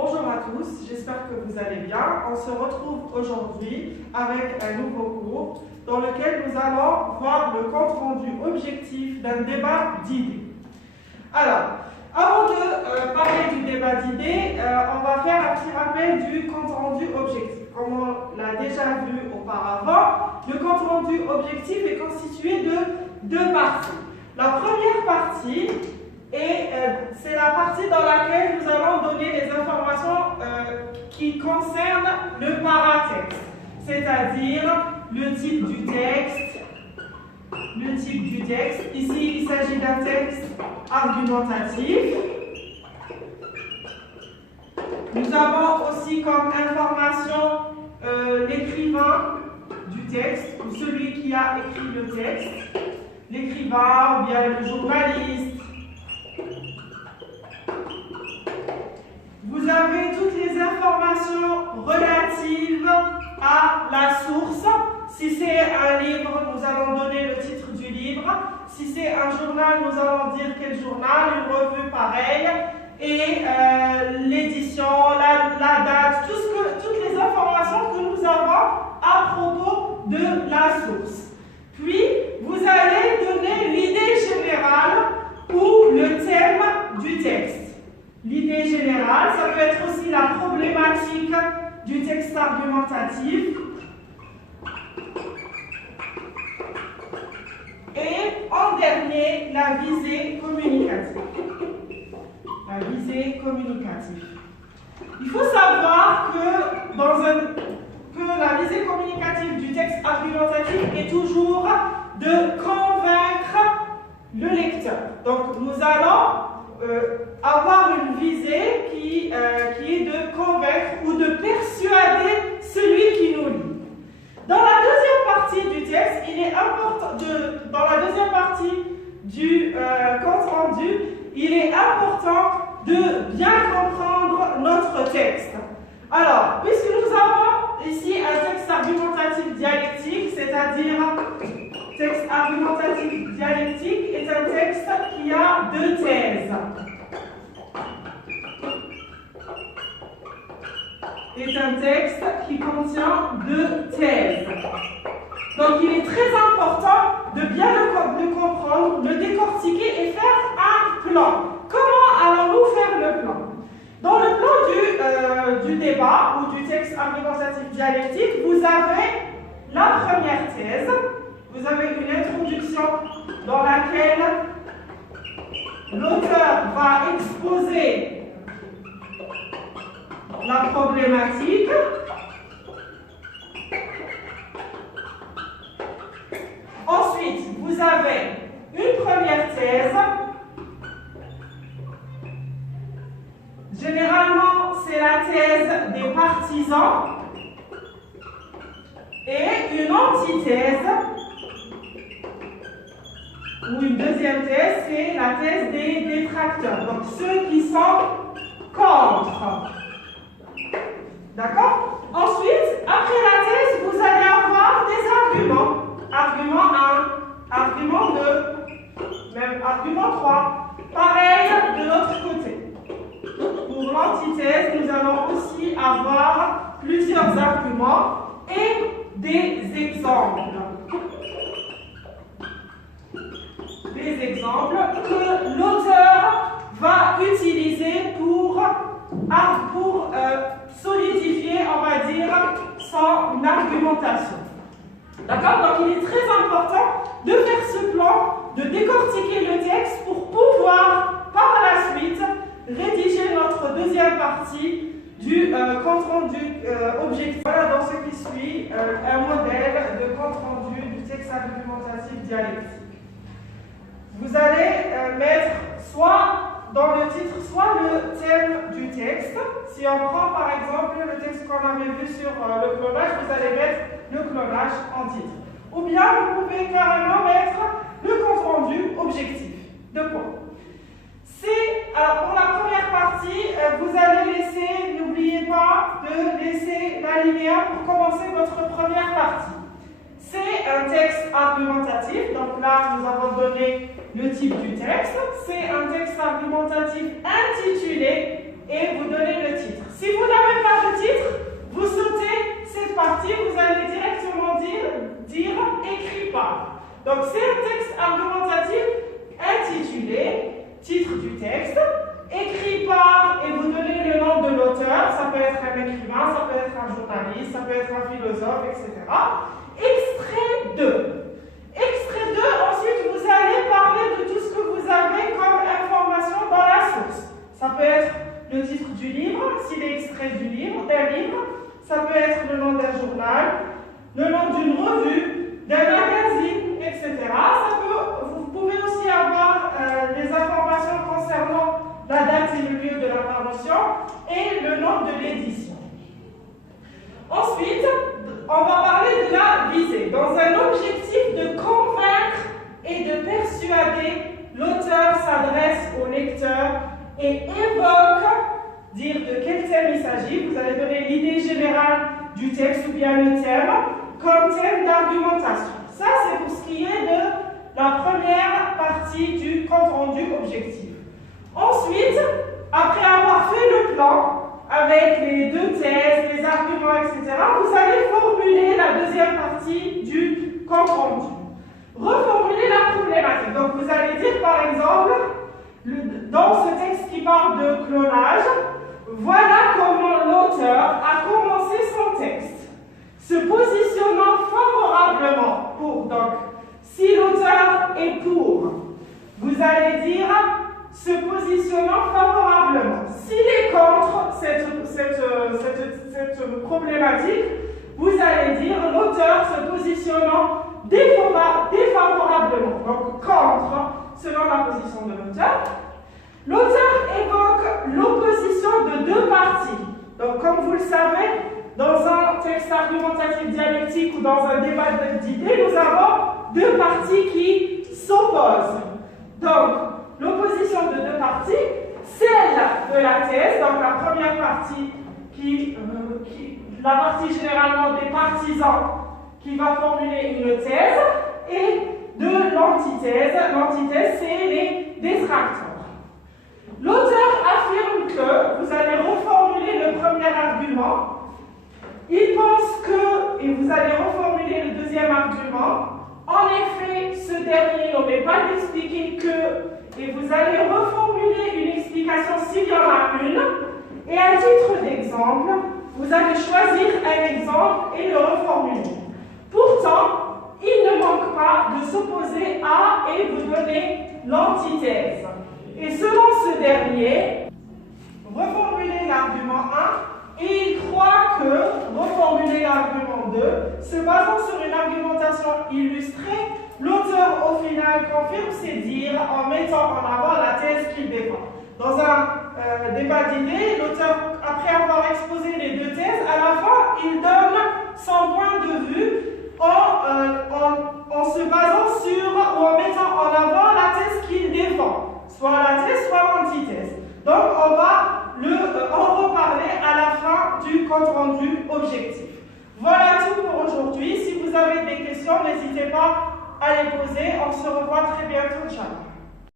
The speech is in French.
Bonjour à tous, j'espère que vous allez bien. On se retrouve aujourd'hui avec un nouveau cours dans lequel nous allons voir le compte-rendu objectif d'un débat d'idées. Alors, avant de parler du débat d'idées, on va faire un petit rappel du compte-rendu objectif. Comme on l'a déjà vu auparavant, le compte-rendu objectif est constitué de deux parties. La première partie, c'est la partie dans laquelle nous allons donner les informations qui concernent le paratexte, c'est-à-dire le type du texte. Ici, il s'agit d'un texte argumentatif. Nous avons aussi comme information l'écrivain du texte, ou celui qui a écrit le texte, l'écrivain ou bien le journaliste. Vous avez toutes les informations relatives à la source. Si c'est un livre, nous allons donner le titre du livre. Si c'est un journal, nous allons dire quel journal, une revue pareille, et l'édition, la date, toutes les informations que nous avons à propos de la source. Puis, vous allez donner l'idée générale ou le thème du texte. L'idée générale, ça peut être aussi la problématique du texte argumentatif. Et en dernier, la visée communicative. La visée communicative. Il faut savoir que, la visée communicative du texte argumentatif est toujours de convaincre le lecteur. Donc, nous allons avoir une visée qui est de convaincre ou de persuader celui qui nous lit. Dans la deuxième partie du texte, il est important dans la deuxième partie du compte rendu, il est important de bien comprendre notre texte. Alors, puisque nous avons ici un texte argumentatif dialectique, c'est-à-dire texte argumentatif dialectique est un texte qui a deux thèses. Est un texte qui contient deux thèses. Donc il est très important de bien le comprendre, le décortiquer et faire un plan. Comment allons-nous faire le plan? Dans le plan du débat ou du texte argumentatif dialectique, vous avez la première thèse, vous avez une introduction dans laquelle l'auteur va exposer la problématique. Ensuite, vous avez une première thèse. Généralement, c'est la thèse des partisans. Et une antithèse, ou une deuxième thèse, c'est la thèse des détracteurs. Donc, ceux qui sont contre. D'accord? Ensuite, après la thèse, vous allez avoir des arguments. Argument 1, argument 2, même argument 3. Pareil de l'autre côté. Pour l'antithèse, nous allons aussi avoir plusieurs arguments et des exemples. Des exemples que l'auteur va utiliser pour solidifier, on va dire, son argumentation. D'accord? Donc il est très important de faire ce plan, de décortiquer le texte pour pouvoir, par la suite, rédiger notre deuxième partie du compte rendu objectif. Voilà dans ce qui suit un modèle de compte rendu du texte argumentatif dialectique. Vous allez mettre soit dans le titre, soit le thème du texte. Si on prend par exemple le texte qu'on avait vu sur le clonage, vous allez mettre le clonage en titre. Ou bien vous pouvez carrément mettre le compte rendu objectif. Deux points. Alors pour la première partie, vous allez laisser, n'oubliez pas de laisser l'alinéa pour commencer votre première partie. C'est un texte argumentatif, donc là nous avons donné le type du texte. C'est un texte argumentatif intitulé et vous donnez le titre. Si vous n'avez pas de titre, vous sautez cette partie, vous allez directement dire écrit par. Donc c'est un texte argumentatif intitulé, titre du texte, écrit par, et vous donnez le nom de l'auteur, ça peut être un écrivain, ça peut être un journaliste, ça peut être un philosophe, etc. Extrait 2. Extrait 2, ensuite vous allez parler de tout ce que vous avez comme information dans la source. Ça peut être le titre du livre, s'il est extrait du livre, d'un livre, ça peut être le nom d'un journal, le nom d'une revue, d'un magazine, etc. Vous pouvez aussi avoir des informations concernant la date et le lieu de la parution et le nom de l'édition. Ensuite, on va parler de la visée. Dans un objectif de convaincre et de persuader, l'auteur s'adresse au lecteur et évoque, dire de quel thème il s'agit. Vous allez donner l'idée générale du texte ou bien le thème comme thème d'argumentation. Ça, c'est pour ce qui est de la première partie du compte rendu objectif. Ensuite, après avoir fait le plan avec les deux thèses, les arguments, etc., vous allez formuler la deuxième partie du compte rendu. Reformuler la problématique. Donc, vous allez dire, par exemple, dans ce texte qui parle de clonage, voilà comment l'auteur a commencé son texte, se positionnant favorablement pour. Donc, si l'auteur est pour, vous allez dire se positionnant favorablement. S'il est contre cette problématique, vous allez dire l'auteur se positionnant défavorablement, donc contre, selon la position de l'auteur. L'auteur évoque l'opposition de deux parties. Donc, comme vous le savez, dans un texte argumentatif dialectique ou dans un débat d'idées, nous avons deux parties qui s'opposent. Donc, l'opposition de deux parties, celle de la thèse, donc la première partie la partie généralement des partisans qui va formuler une thèse, et de l'antithèse. L'antithèse, c'est les détracteurs. L'auteur affirme que vous allez reformuler le premier argument. Il pense que, et vous allez reformuler le deuxième argument. En effet, ce dernier n'aurait pas d'expliquer que, et vous allez reformuler une explication s'il y en a une. Et à titre d'exemple, vous allez choisir un exemple et le reformuler. Pourtant, il ne manque pas de s'opposer à et vous donner l'antithèse. Et selon ce dernier, reformuler l'argument 1 et il croit que reformuler l'argument 2, se basant sur une argumentation illustrée, l'auteur au final confirme ses dires en mettant en avant la thèse qu'il défend. Dans un débat d'idées, l'auteur, après avoir exposé les deux thèses, à la fin, il donne son point de vue en se basant sur ou en mettant en avant la thèse qu'il défend, soit la thèse, soit l'antithèse. Donc, on va en reparler à la fin du compte rendu objectif. Voilà tout pour aujourd'hui. Si vous avez des questions, n'hésitez pas à les poser. On se revoit très bientôt, Inch'Allah.